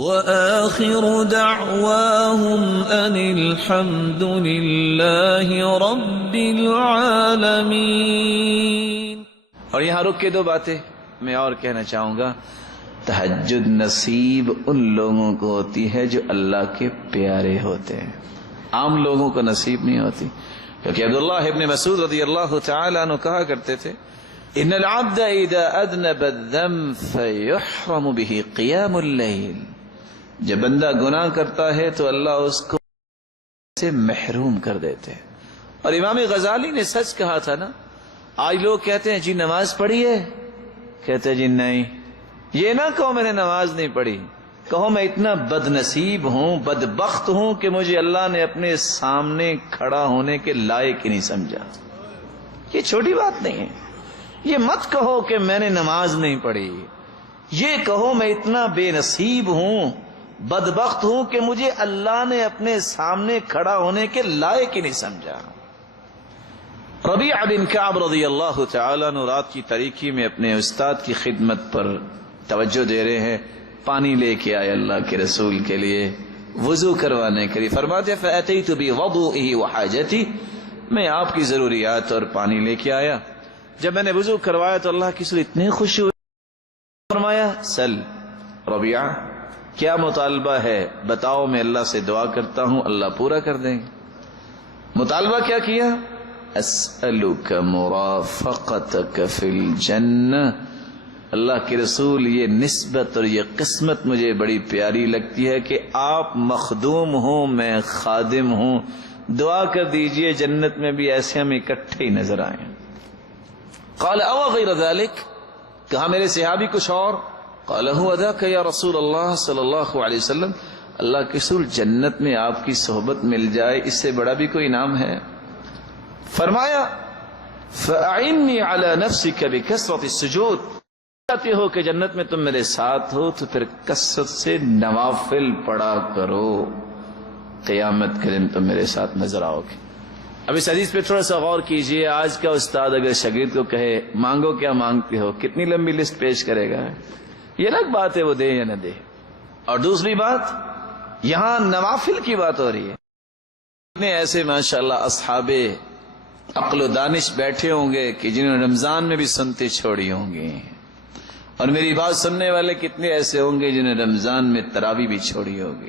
وآخر دعواهم أن الحمد لله رب العالمين. اور یہاں رک کے دو باتیں میں اور کہنا چاہوں گا. تہجد نصیب ان لوگوں کو ہوتی ہے جو اللہ کے پیارے ہوتے ہیں، عام لوگوں کو نصیب نہیں ہوتی. کیونکہ عبداللہ ابن مسعود رضی اللہ تعالی عنہ کہا کرتے تھے ان العبد اذا اذنب الذنب فيحرم به قيام الليل. جب بندہ گناہ کرتا ہے تو اللہ اس کو سے محروم کر دیتے ہیں. اور امام غزالی نے سچ کہا تھا نا. آج لوگ کہتے ہیں جی نماز پڑھی ہے، کہتے ہیں جی نہیں. یہ نہ کہو میں نے نماز نہیں پڑھی، کہو میں اتنا بد نصیب ہوں، بدبخت ہوں کہ مجھے اللہ نے اپنے سامنے کھڑا ہونے کے لائق ہی نہیں سمجھا. یہ چھوٹی بات نہیں ہے. یہ مت کہو کہ میں نے نماز نہیں پڑھی، یہ کہو میں اتنا بے نصیب ہوں، بدبخت ہوں کہ مجھے اللہ نے اپنے سامنے کھڑا ہونے کے لائق ہی نہیں سمجھا. ربیعہ بن کعب رضی اللہ تعالیٰ عنہ رات کی تاریکی میں اپنے استاد کی خدمت پر توجہ دے رہے ہیں. پانی لے کے آئے اللہ کے رسول کے لیے وضو کروانے کے لیے. فرماتے ہیں فأتیت بوضوئہ وحاجتی، میں آپ کی ضروریات اور پانی لے کے آیا. جب میں نے وضو کروایا تو اللہ کی رسول اتنے خوش ہوئے. فرمایا سل ربیعہ کیا مطالبہ ہے بتاؤ، میں اللہ سے دعا کرتا ہوں اللہ پورا کر دیں گے. مطالبہ کیا کیا؟ اسألک مرافقتک فی الجنہ. اللہ کے رسول یہ نسبت اور یہ قسمت مجھے بڑی پیاری لگتی ہے کہ آپ مخدوم ہوں میں خادم ہوں. دعا کر دیجئے جنت میں بھی ایسے ہم اکٹھے ہی نظر آئیں. قال او غیر ذلك، کہا میرے صحابی کچھ اور؟ قال هو ذاك یا رسول اللہ صلی اللہ علیہ وسلم، اللہ کے رسول جنت میں آپ کی صحبت مل جائے اس سے بڑا بھی کوئی انعام ہے؟ فرمایا فأعنی علی نفسک بکثرۃ السجود، چاہتے ہو کہ جنت میں تم میرے ساتھ ہو تو پھر کثرت سے نوافل پڑھا کرو، قیامت کے دن تم میرے ساتھ نظر آؤ گے. اب اس حدیث پہ تھوڑا سا غور کیجئے. آج کا استاد اگر شاگرد کو کہے مانگو کیا مانگتے ہو، کتنی لمبی لسٹ پیش کرے گا. یہ الگ بات ہے وہ دے یا نہ دے. اور دوسری بات یہاں نوافل کی بات ہو رہی ہے. اتنے ایسے ماشاءاللہ اصحاب عقل و دانش بیٹھے ہوں گے کہ جنہوں نے رمضان میں بھی سنتے چھوڑی ہوں گی، اور میری بات سننے والے کتنے ایسے ہوں گے جنہیں رمضان میں تراویح بھی چھوڑی ہوگی.